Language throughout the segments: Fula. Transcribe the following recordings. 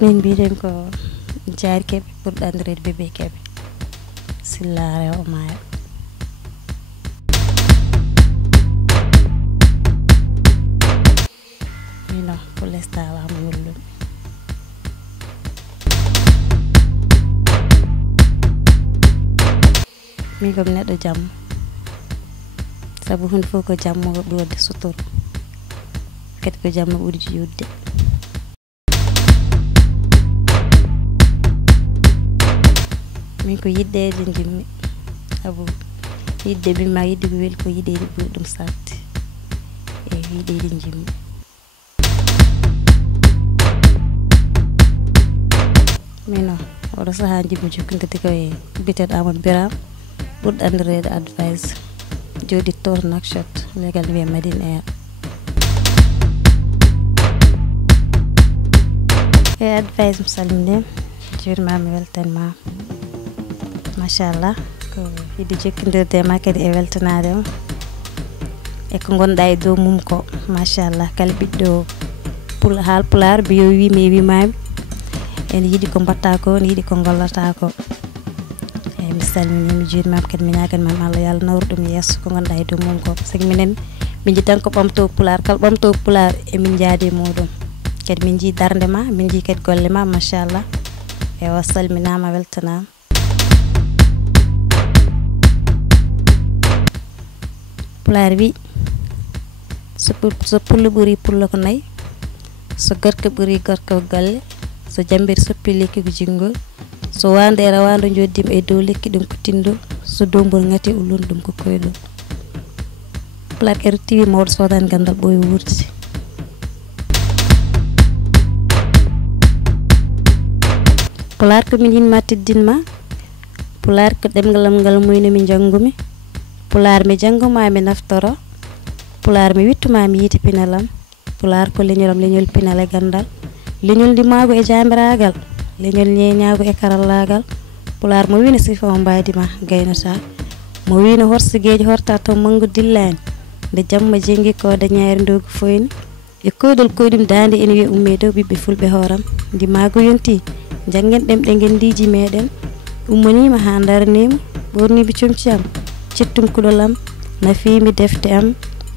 min mbiɗen ko Diary Kebe ɓurɗo andirede Bébé Kebe Sillare o Maayo. Mino pour l'instant wama wellude. Min komi neɗɗo jamma sabu hunde fof ko jamma ɓuri wadde sutoro kadi ko jamma ɓuri judde. Min ko yiddede jimmi sabu yidde mimma yidde ko weli ko yidede ɓuri ɗum sarde e yidede jimmi. Mino oɗo saaha jimmi jokkodirde koye biteɗo Amadou Biram ɓurɗo andirede Advice joɗitto to Nouakchott leggal wiye Madine Air. e Advice mi salminima juurimama mi weltanima machallah ko yidde jokkodirde ma kadi e weltanade on e ko gonɗa e dow mum ko machallah kala ɓiɗɗo haal pular mbiyo wimi e wimami ene yiiɗi ko mbatta ko ne yiiɗi ko gollata ko. eyyi mi salmini mi juurimama kadi mi ñaganimama Allah yo Allah nawru ɗum yesso ko gonɗa e dow mum ko saabi minen min jiiɗan ko ɓamto pular kala ɓamto pular emin jaadi e muɗum kadi min jii darde ma min jii kadi golle ma machallah e o salminama weltanama. Pular wi so pullo ɓuuri pullo ko nayyi so gorko ɓuuri gorko ko golle so jambiri soppi lekki ko jinggol so wande e rawande joddima e dow lekki ɗum ko tindol so dombol ngati ullude ɗum ko koyɗol. Pular RTV mawɗo sodani gandal ɓooyi wurde. Pular ko min yinma teddinma pular ko ɗemgalam ngal muyno mi janggumi pular mi jangguma mi naftoro pular mi wittuma mi yiiti pinalam pular ko leñolam leñol pinal e gandal leñol ndimago e jamiragal leñol ñeñago e karallagal pular mo wino sifa o mbaadima gaynata mo wino horsigeji horta to mangu dillani nde jamma jengi ko dañaari ndogu foyni e koydol koydum dande ene wiye umme dow ɓiɓɓe fulɓe hooram ndimago yonti janggen ɗemɗe gendiji meɗen ummonima ha darnima ɓornimi comci am cettum kuɗolam nafimi defte am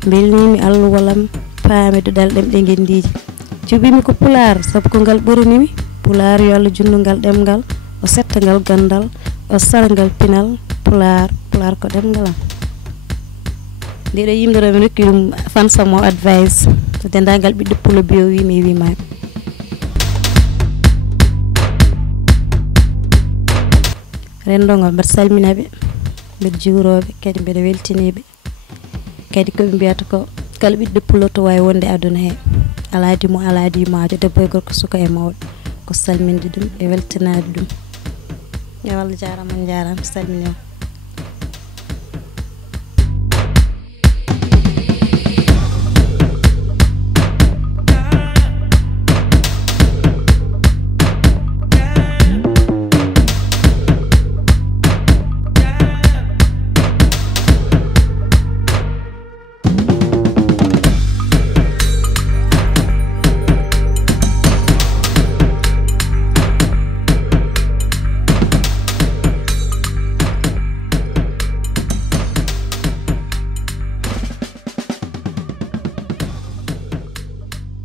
belnimi alluwalam paami duɗal ɗemɗe gendiji cuɓimi ko pular saabu ko ngal ɓuranimi pular yo Allah junnungal ɗemgal o settangal gandal o sargal pinal pular ko ɗemgalam. Ndiɗo yimɗoro mi nokki ɗum fansam o Advice to dendagal ɓiɗɗo pulo biyo wimi e wimami. Rendogo mbeɗa salminaɓe mbeɗa juuroɓe kadi mbeɗa weltiniɓe kadi koɓe mbiyata ko kala ɓiɗɗo pulo to wawi wonde aduna he aladimo aladimajo debbo e gorko suka e mawɗo ko salminde ɗum e weltanade ɗum yo Allah jarama on jarama salminima.